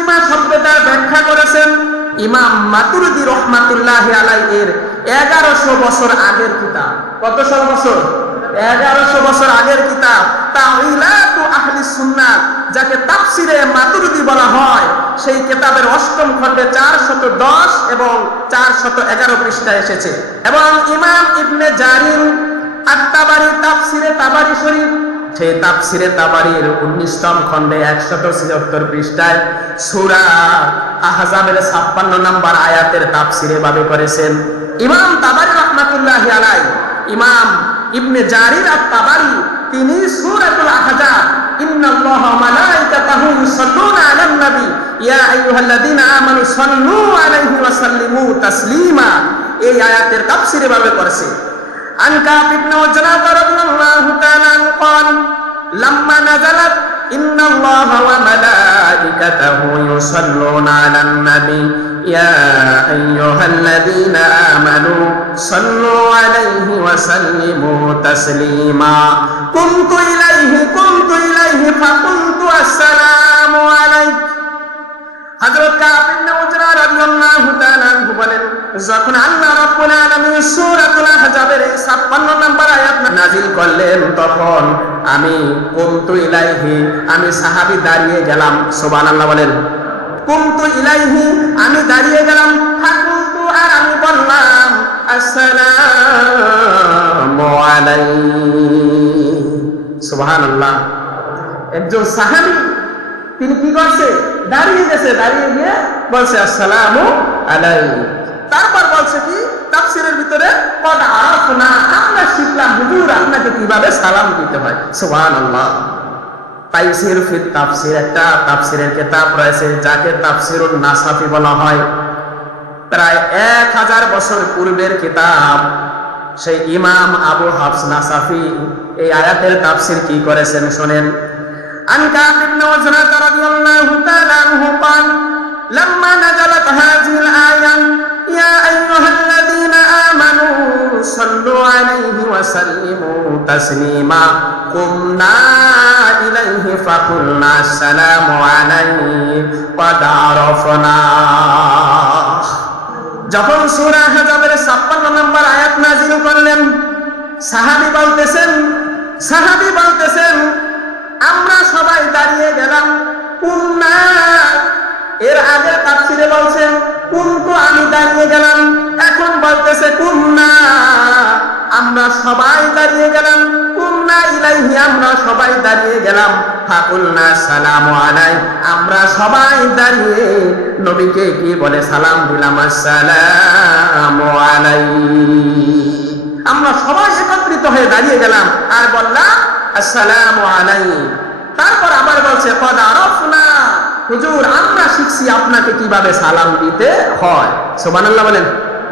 তাসলিমা শব্দটা ব্যাখ্যা করেছেন ইমাম মাতুরদি রহমাতুল্লাহ আলাইয়ের এগারোশো বছর আগের কিতাব। কতশো বছর? এগারোশো বছর আগের কিতাব। তাওইলাতু আহলি সুন্নাত, যাকে তাফসিরে মাতুরদি বলা হয়, সেই কিতাবের অষ্টম খণ্ডে চার শত দশ এবং চার শত এগারো পৃষ্ঠা এসেছে। এবং ইমাম ইবনে জারির আত্মাবাড়ি তাফসিরে তাবারি শরীফ সেই তাফসিরে তাবারির উনিশতম খণ্ডে একশত ছিয়াত্তর পৃষ্ঠায় সুরা আহজাবের ছাপ্পান্ন নম্বর আয়াতের তাফসিরে ভাবে করেছেন। ইমাম তাবারি রহমাতুল্লাহ আলাই ইমাম ইবনে জারির আত তাবারি তিনি সূরাতুল আহজাব, ইন্নাল্লাহা মালাইকাতাহু ইউসাল্লুনা আলান নবী। ইয়া আইয়ুহাল্লাযীনা আমানু সাল্লু আলাইহি ওয়া সাল্লিমু তাসলিমা। এই আয়াতের তাফসিরে ভাবে করেছে। عن كعب بن عجرة رضي الله تعالى عنه قال لما نزلت إن الله وملائكته يصلون على النبي يا أيها الذين آمنوا صلوا عليه وسلموا تسليما قمت إليه قمت إليه فقلت السلام عليك হযরত কাব ইবনে উজরা রাদিয়াল্লাহু তাআলা আনহু বলেন যখন আল্লাহ রাব্বুল আলামিন সূরাতুল 56 নম্বর আয়াত নাযিল করলেন তখন আমি কুমতু ইলাইহি, আমি সাহাবী দাঁড়িয়ে গেলাম, সুবহানাল্লাহ বলেন। কুমতু ইলাইহি, আমি দাঁড়িয়ে গেলাম, ফাকুলতু আর আমি বললাম, আসসালামু আলাইহি। সুবহানাল্লাহ। একজন সাহাবী, তিনি কি করছে? দাঁড়িয়ে গেছে, দাঁড়িয়ে গিয়ে বলছে, আসসালামু আলাই তারপর বলছে কি তাফসিরের ভিতরে কদ আরাফনা আমরা শিখলাম হুজুর আপনাকে কিভাবে সালাম দিতে হয় সুবহানাল্লাহ তাইসির ফির তাফসির একটা তাফসিরের কিতাব রয়েছে যাকে তাফসিরুন নাসাফি বলা হয় প্রায় এক হাজার বছর পূর্বের কিতাব সেই ইমাম আবু হাফস নাসাফি এই আয়াতের তাফসির কি করেছেন শোনেন عن كعب بن عجرة رضي الله تعالى عنه قال لما نزلت تسليما قمنا إليه فقلنا السلام عليه قد عرفنا যখন সূরা হাজাবের 56 নম্বর আয়াত নাযিল করলেন সাহাবী বলতেছেন সাহাবী বলতেছেন আমরা সবাই দাঁড়িয়ে গেলাম কুন্না এর আগে তাফসিরে বলছে কুন্তু আমি দাঁড়িয়ে গেলাম এখন বলতেছে কুন্না আমরা সবাই দাঁড়িয়ে গেলাম। কুন্না ইলাইহি, আমরা সবাই দাঁড়িয়ে গেলাম। ফাকুলনা সালাম আলাই, আমরা সবাই দাঁড়িয়ে নবীকে কি বলে সালাম দিলাম, আসসালামু আলাইহি আমরা সবাই একত্রিত হয়ে দাঁড়িয়ে গেলাম আর বললাম, আসসালামু আলাইহি তারপর আবার বলছে, কদ আরফনা। হুজুর, আমরা শিখছি আপনাকে কীভাবে সালাম দিতে হয়। সুবহানাল্লাহ বলেন